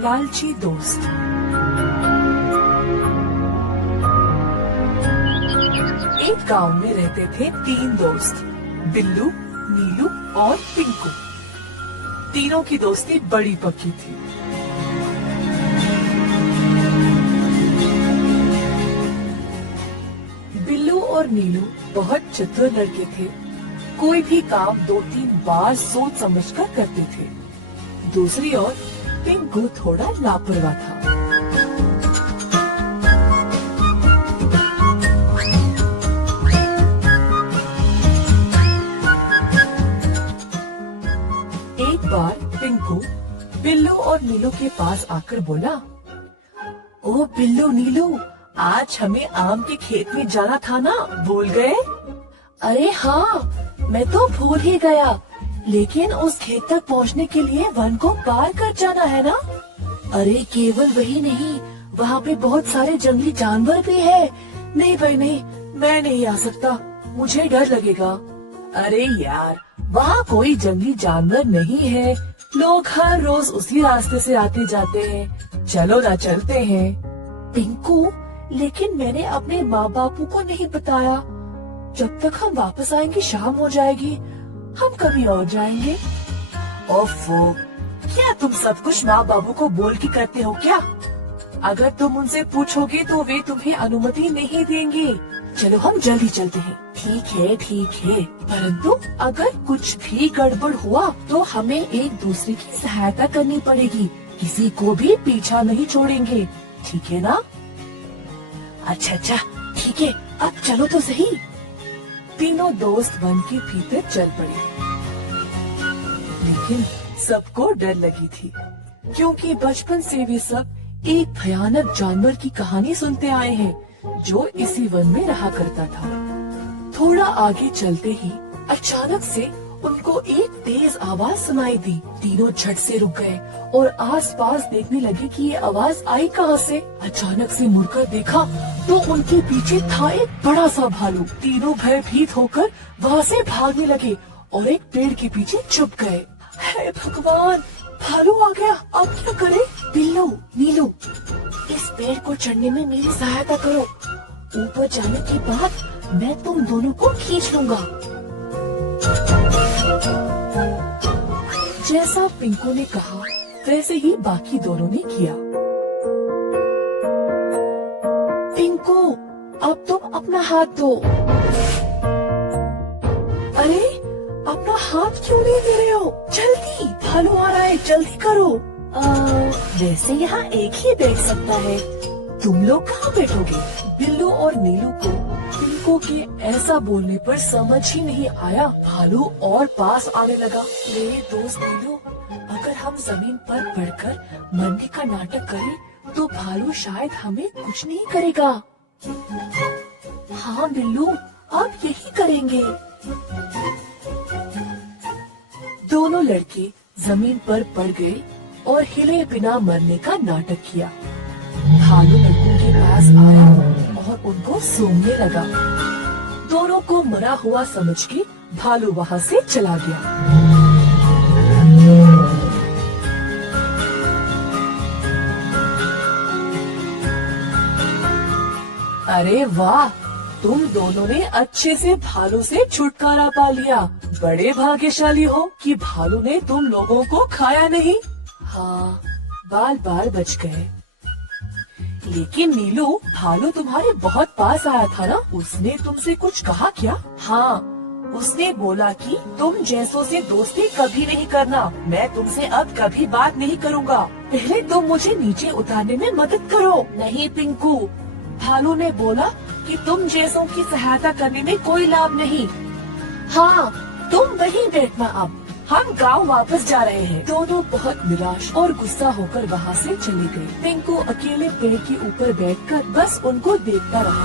लालची दोस्त। एक गांव में रहते थे 3 दोस्त, बिल्लू, नीलू और पिंकू। तीनों की दोस्ती बड़ी पक्की थी। बिल्लू और नीलू बहुत चतुर लड़के थे। कोई भी काम 2-3 बार सोच समझकर करते थे। दूसरी ओर पिंकू थोड़ा लापरवाह था। एक बार पिंकू बिल्लू और नीलू के पास आकर बोला, ओ बिल्लू नीलू, आज हमें आम के खेत में जाना था ना, भूल गए? अरे हाँ, मैं तो भूल ही गया, लेकिन उस खेत तक पहुंचने के लिए वन को पार कर जाना है ना? अरे केवल वही नहीं, वहाँ पे बहुत सारे जंगली जानवर भी है। नहीं भाई नहीं, मैं नहीं आ सकता, मुझे डर लगेगा। अरे यार, वहाँ कोई जंगली जानवर नहीं है, लोग हर रोज उसी रास्ते से आते जाते हैं, चलो ना चलते हैं। पिंकू, लेकिन मैंने अपने माँ बापू को नहीं बताया। जब तक हम वापस आएंगे शाम हो जाएगी, हम कभी और जाएंगे। ओफो, क्या तुम सब कुछ माँ बाबू को बोल के करते हो क्या? अगर तुम उनसे पूछोगे तो वे तुम्हें अनुमति नहीं देंगे। चलो हम जल्दी चलते हैं। ठीक है, परंतु अगर कुछ भी गड़बड़ हुआ तो हमें एक दूसरे की सहायता करनी पड़ेगी, किसी को भी पीछा नहीं छोड़ेंगे, ठीक है ना? अच्छा, ठीक है, अब चलो तो सही। तीनों दोस्त वन के भीतर चल पड़े, लेकिन सबको डर लगी थी, क्योंकि बचपन से वे सब एक भयानक जानवर की कहानी सुनते आए हैं, जो इसी वन में रहा करता था। थोड़ा आगे चलते ही अचानक से उनको एक तेज आवाज सुनाई दी। तीनों झट से रुक गए और आसपास देखने लगे कि ये आवाज आई कहाँ से। अचानक से मुड़कर देखा तो उनके पीछे था एक बड़ा सा भालू। तीनों भयभीत होकर वहाँ से भागने लगे और एक पेड़ के पीछे छुप गए। हे भगवान, भालू आ गया, अब क्या करें? बिल्लू, नीलू, इस पेड़ को चढ़ने में मेरी सहायता करो। ऊपर जाने के बाद मैं तुम दोनों को खींच लूंगा। जैसा पिंकू ने कहा वैसे ही बाकी दोनों ने किया। पिंकू, अब तुम अपना हाथ दो। अरे, अपना हाथ क्यों नहीं दे रहे हो? जल्दी, भालू आ रहा है, जल्दी करो। वैसे यहाँ एक ही बैठ सकता है। तुम लोग कहाँ बैठोगे? बिल्लू और नीलू को पिंकू के ऐसा बोलने पर समझ ही नहीं आया। भालू और पास आने लगा। मेरे दोस्त नीलू, अगर हम जमीन पर पड़कर मरने का नाटक करें तो भालू शायद हमें कुछ नहीं करेगा। हाँ बिल्लू, अब यही करेंगे। दोनों लड़के जमीन पर पड़ गए और हिले बिना मरने का नाटक किया। भालू लड़कों के पास आया और उनको सूंघने लगा। दोनों को मरा हुआ समझ के भालू वहाँ से चला गया। अरे वाह, तुम दोनों ने अच्छे से भालू से छुटकारा पा लिया। बड़े भाग्यशाली हो कि भालू ने तुम लोगों को खाया नहीं। हाँ, बाल बच गए। लेकिन नीलू, भालू तुम्हारे बहुत पास आया था ना, उसने तुमसे कुछ कहा क्या? हाँ, उसने बोला कि तुम जैसों से दोस्ती कभी नहीं करना। मैं तुमसे अब कभी बात नहीं करूँगा। पहले तुम मुझे नीचे उतारने में मदद करो। नहीं पिंकू, भालू ने बोला कि तुम जैसों की सहायता करने में कोई लाभ नहीं। हाँ, तुम वहीं बैठना, अब हम गांव वापस जा रहे हैं। दोनों बहुत निराश और गुस्सा होकर वहाँ से चले गए। पिंकू अकेले पेड़ के ऊपर बैठकर बस उनको देखता रहा।